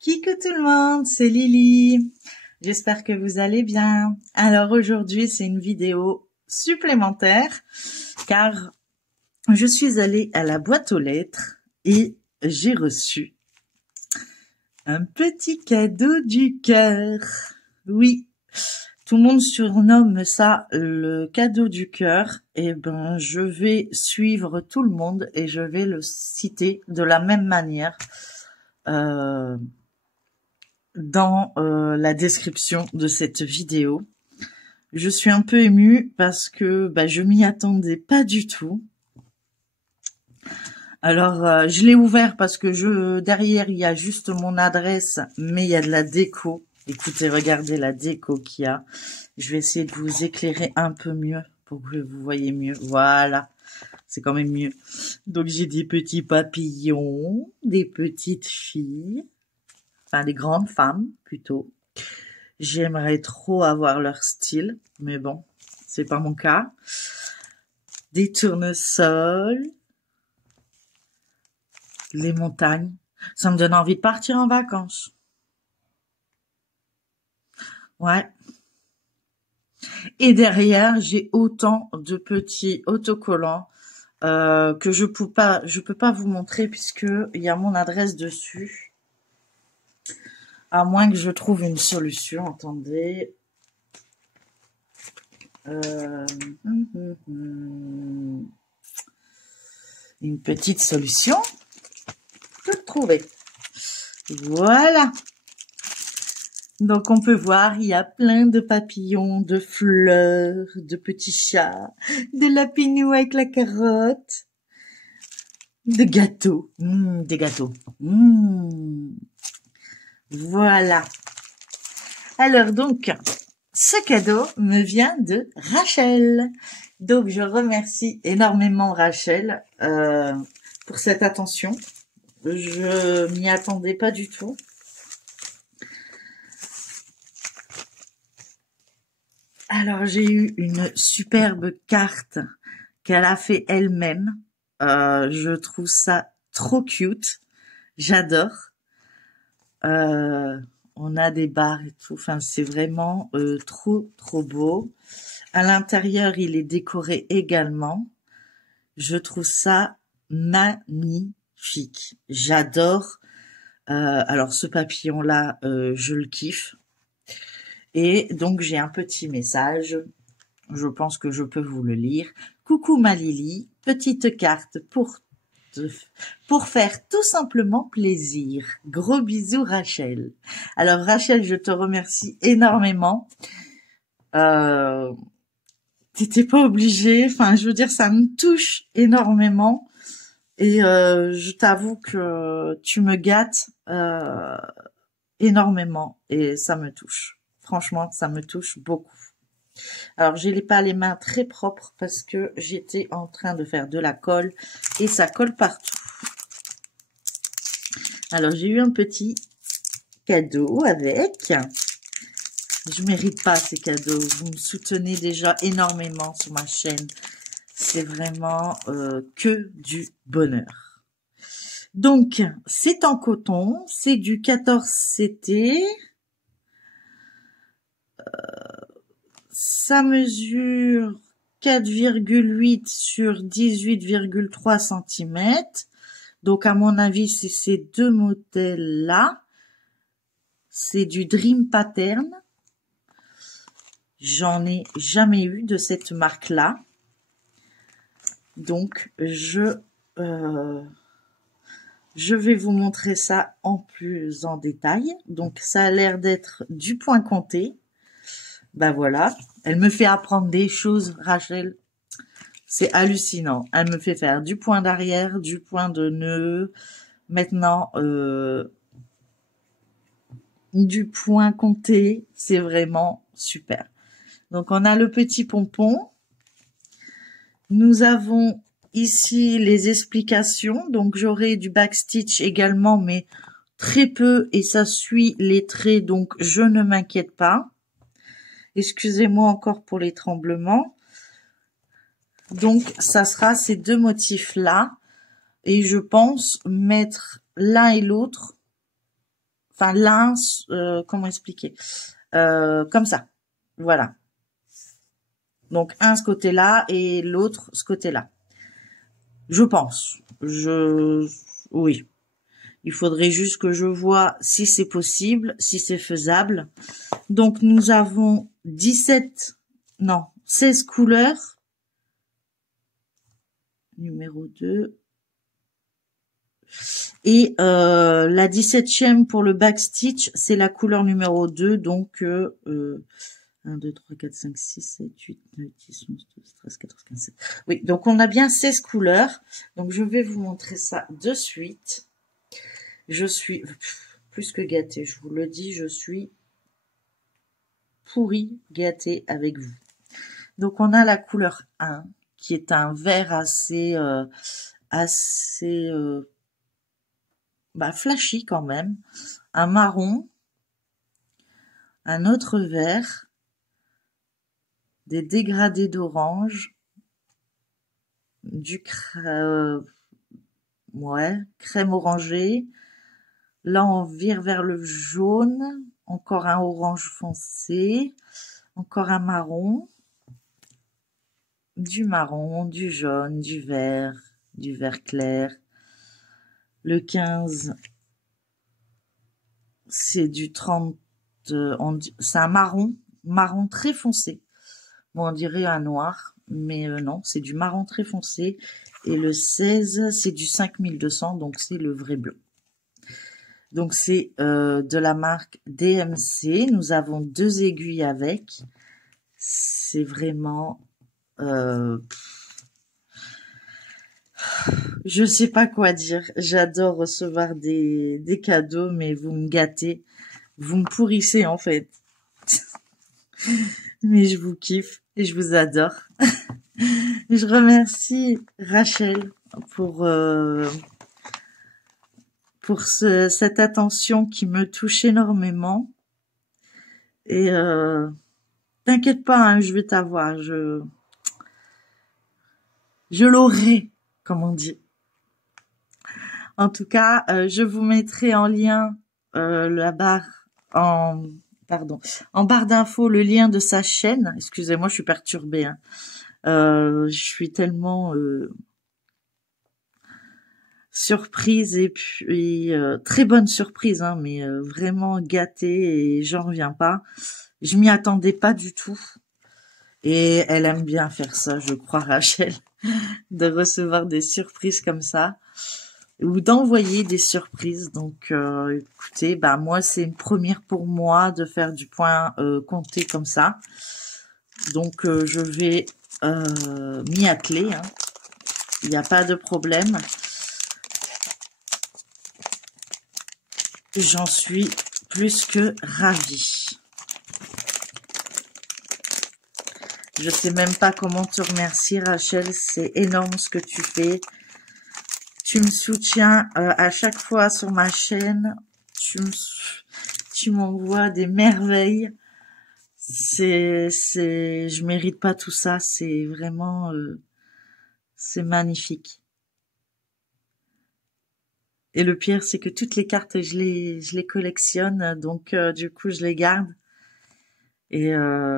Coucou tout le monde, c'est Lily. J'espère que vous allez bien. Alors aujourd'hui, c'est une vidéo supplémentaire car je suis allée à la boîte aux lettres et j'ai reçu un petit cadeau du cœur. Oui, tout le monde surnomme ça le cadeau du cœur. Et ben, je vais suivre tout le monde et je vais le citer de la même manière. Dans la description de cette vidéo. Je suis un peu émue parce que je m'y attendais pas du tout. Alors je l'ai ouvert parce que derrière il y a juste mon adresse, mais il y a de la déco. Écoutez, regardez la déco qu'il y a. Je vais essayer de vous éclairer un peu mieux pour que vous voyez mieux. Voilà, c'est quand même mieux. Donc j'ai des petits papillons, des petites filles. Enfin, des grandes femmes, plutôt. J'aimerais trop avoir leur style, mais bon, c'est pas mon cas. Des tournesols, les montagnes. Ça me donne envie de partir en vacances. Ouais. Et derrière, j'ai autant de petits autocollants que je peux pas vous montrer puisque il y a mon adresse dessus. À moins que je trouve une solution, attendez. Une petite solution. Tout trouver. Voilà. Donc on peut voir, il y a plein de papillons, de fleurs, de petits chats, de lapinous avec la carotte, de gâteaux. Des gâteaux. Voilà. Alors donc, ce cadeau me vient de Rachel. Donc je remercie énormément Rachel pour cette attention. Je m'y attendais pas du tout. Alors j'ai eu une superbe carte qu'elle a fait elle-même. Je trouve ça trop cute. J'adore. On a des barres et tout. Enfin, c'est vraiment trop beau. À l'intérieur, il est décoré également. Je trouve ça magnifique. J'adore. Alors, ce papillon-là, je le kiffe. Et donc, j'ai un petit message. Je pense que je peux vous le lire. Coucou ma Lily, petite carte pour faire tout simplement plaisir. Gros bisous Rachel. Alors Rachel, je te remercie énormément. T'étais pas obligée. Enfin, je veux dire, ça me touche énormément. Et je t'avoue que tu me gâtes énormément. Et ça me touche. Franchement, ça me touche beaucoup. Alors, j'ai pas les mains très propres parce que j'étais en train de faire de la colle et ça colle partout. Alors, j'ai eu un petit cadeau avec. Je mérite pas ces cadeaux. Vous me soutenez déjà énormément sur ma chaîne. C'est vraiment que du bonheur. Donc, c'est en coton. C'est du 14CT. Ça mesure 4,8 sur 18,3 cm. Donc, à mon avis, c'est ces deux modèles-là. C'est du Dream Pattern. J'en ai jamais eu de cette marque-là. Donc, je vais vous montrer ça en plus en détail. Donc, ça a l'air d'être du point compté. Ben voilà. Elle me fait apprendre des choses, Rachel. C'est hallucinant. Elle me fait faire du point d'arrière, du point de nœud. Maintenant, du point compté. C'est vraiment super. Donc, on a le petit pompon. Nous avons ici les explications. Donc, j'aurai du backstitch également, mais très peu. Et ça suit les traits, donc je ne m'inquiète pas. Excusez-moi encore pour les tremblements. Donc, ça sera ces deux motifs-là. Et je pense mettre l'un et l'autre Enfin, l'un, comment expliquer? Comme ça. Voilà. Donc, un ce côté-là et l'autre ce côté-là. Je pense. Oui. Il faudrait juste que je vois si c'est possible, si c'est faisable. Donc, nous avons 16 couleurs. Numéro 2. Et la 17e pour le backstitch, c'est la couleur numéro 2. Donc, 1, 2, 3, 4, 5, 6, 7, 8, 9, 10, 11, 12, 13, 14, 15, 16. Oui, donc on a bien 16 couleurs. Donc, je vais vous montrer ça de suite. Je suis plus que gâtée, je vous le dis, je suis pourrie gâtée avec vous. Donc, on a la couleur 1, qui est un vert assez flashy quand même. Un marron, un autre vert, des dégradés d'orange, du crème orangé. Là, on vire vers le jaune, encore un orange foncé, encore un marron, du jaune, du vert clair. Le 15, c'est du 30, c'est un marron très foncé. Bon, on dirait un noir, mais non, c'est du marron très foncé. Et le 16, c'est du 5200, donc c'est le vrai bleu. Donc c'est de la marque DMC. Nous avons 2 aiguilles avec. C'est vraiment... je sais pas quoi dire. J'adore recevoir des cadeaux, mais vous me gâtez. Vous me pourrissez en fait. Mais je vous kiffe et je vous adore. Je remercie Rachel pour cette attention qui me touche énormément. Et t'inquiète pas, hein, je vais t'avoir. Je l'aurai, comme on dit. En tout cas, je vous mettrai en lien en barre d'infos le lien de sa chaîne. Excusez-moi, je suis perturbée. Hein. Je suis tellement surprise et puis très bonne surprise, hein, mais vraiment gâtée et j'en reviens pas. Je m'y attendais pas du tout. Et elle aime bien faire ça, je crois, Rachel, de recevoir des surprises comme ça ou d'envoyer des surprises. Donc, écoutez, moi, c'est une première pour moi de faire du point compté comme ça. Donc, je vais m'y atteler. Hein. Il n'y a pas de problème. J'en suis plus que ravie. Je sais même pas comment te remercier, Rachel. C'est énorme ce que tu fais. Tu me soutiens à chaque fois sur ma chaîne. Tu m'envoies des merveilles. Je mérite pas tout ça. C'est vraiment, c'est magnifique. Et le pire, c'est que toutes les cartes, je les collectionne. Donc, du coup, je les garde. Et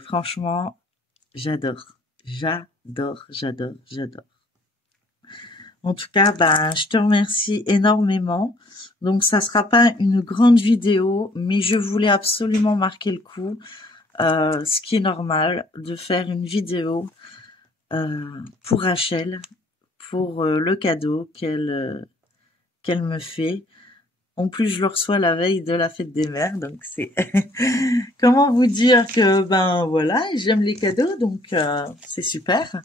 franchement, j'adore. J'adore. En tout cas, je te remercie énormément. Donc, ça sera pas une grande vidéo, mais je voulais absolument marquer le coup, ce qui est normal, de faire une vidéo pour Rachel, pour le cadeau qu'elle me fait. En plus, je le reçois la veille de la fête des mères, donc c'est comment vous dire que voilà, j'aime les cadeaux, donc c'est super.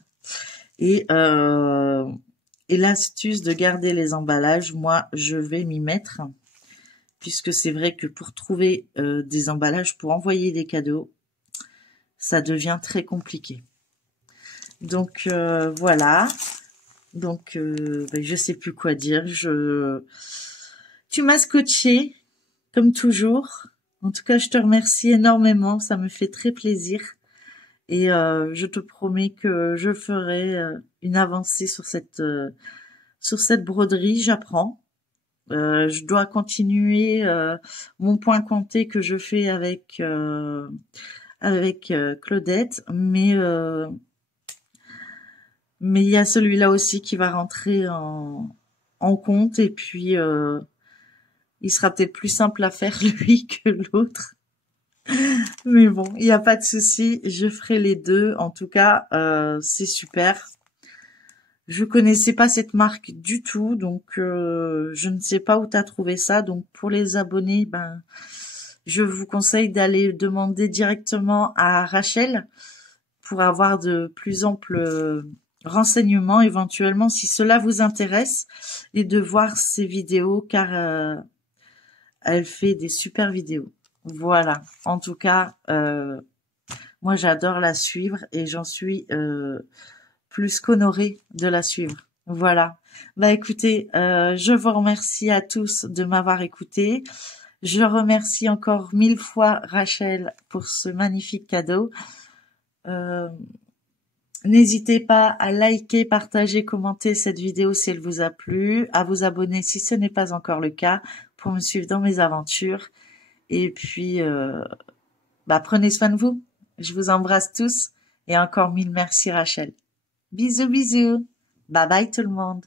Et l'astuce de garder les emballages, moi, je vais m'y mettre, puisque c'est vrai que pour trouver des emballages pour envoyer des cadeaux, ça devient très compliqué. Donc voilà. Donc je sais plus quoi dire. Tu m'as scotché comme toujours. En tout cas, je te remercie énormément. Ça me fait très plaisir. Et je te promets que je ferai une avancée sur cette broderie. J'apprends. Je dois continuer mon point compté que je fais avec Claudette, mais il y a celui-là aussi qui va rentrer en compte, et puis il sera peut-être plus simple à faire lui que l'autre. Mais bon, il n'y a pas de souci, je ferai les deux. En tout cas, c'est super. Je connaissais pas cette marque du tout, donc je ne sais pas où t'as trouvé ça. Donc pour les abonnés, ben je vous conseille d'aller demander directement à Rachel pour avoir de plus amples renseignements éventuellement si cela vous intéresse, et de voir ses vidéos, car elle fait des super vidéos. Voilà. En tout cas, moi j'adore la suivre et j'en suis plus qu'honorée de la suivre. Voilà. Bah écoutez, je vous remercie à tous de m'avoir écouté. Je remercie encore 1000 fois Rachel pour ce magnifique cadeau. N'hésitez pas à liker, partager, commenter cette vidéo si elle vous a plu, à vous abonner si ce n'est pas encore le cas, pour me suivre dans mes aventures. Et puis, prenez soin de vous. Je vous embrasse tous et encore 1000 merci Rachel. Bisous, bisous. Bye bye tout le monde.